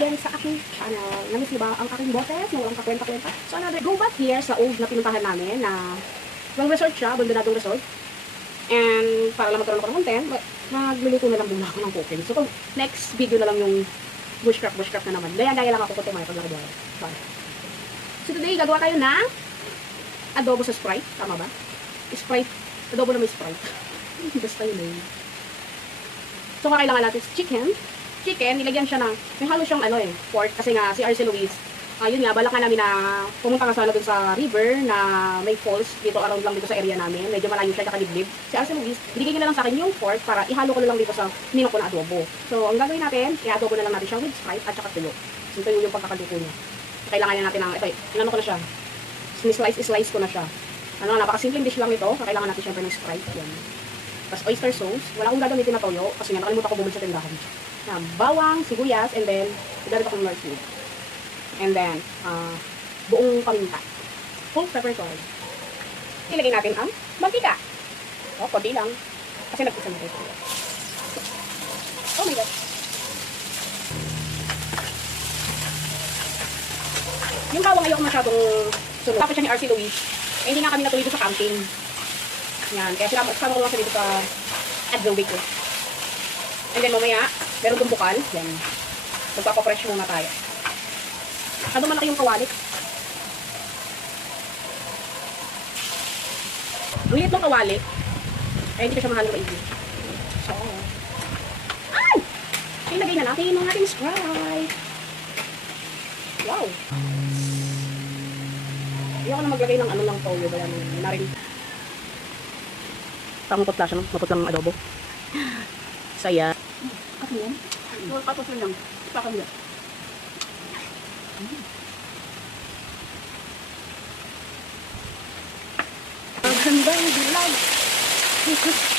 again sa aking channel. Namiss niyo ang aking boses na walang kakwenta-kwenta? So another go back here sa old na pinuntahan namin na well resort siya, abandonadong resort. And para lang magkaroon ako ng content, ma- magluluto na lang muna ako ng cooking. So next video na lang yung bushcraft, bushcraft na naman. Gaya-gaya lang ako kung tumayo pag nakabuhay. So today, gagawa tayo ng adobo sa Sprite. Tama ba? Sprite. Adobo na may Sprite. Basta yun eh. So, kakailangan natin chicken. Chicken, nilagyan siya ng, may halo siyang ano eh, pork. Kasi nga, si Arce Luis, ayun nga, balak nga namin na pumunta ka sana dun sa river na may falls dito around lang dito sa area namin. Medyo malayo siya kakaliblib. Si Arce Luis, binigay niya na lang sa akin yung pork para ihalo ko na lang dito sa ninok ko na adobo. So, ang gagawin natin, i-adobo na lang natin siya with Sprite at saka tuyo. So, ito yung pagkakaluto niya. Kailangan niya natin ng, ito, inano ko na siya. Slice-slice ko na siya. Ano, napakasimpleng dish lang ito. Kailangan natin syempre ng Sprite. Yan. Tapos oyster sauce. Wala akong gagamitin na toyo kasi nga nakalimutan ko bumili sa tindahan. Na bawang, sibuyas, and then gagamit akong nor seed. And then, ah, buong paminta. Whole peppercorn. Ilagay natin ang mantika. O, oh, konti lang. Kasi nagpisa na ito. Oh my God. Yung bawang ayoko masyadong sunod. Tapos siya ni RC Louis. Eh, hindi nga kami natuloy sa camping. Yan. Kaya sila, kasama ko lang sa dito sa Advil ko. And then mamaya, meron tumbukan. Yan. Magpapapresh muna tayo. Ano malaki yung kawali? Ang liit ng kawali. Kaya hindi ko siya mahal ng maigi. So, ay! Ilagay na natin ang ating Sprite. Wow! Hindi ako na maglagay ng ano lang toyo. Kaya narin. Parang maputla siya, maputlang adobo. Saya. Kapos yun? Kapos yun lang. Pakal yun. Ang yung dilag. Thank you.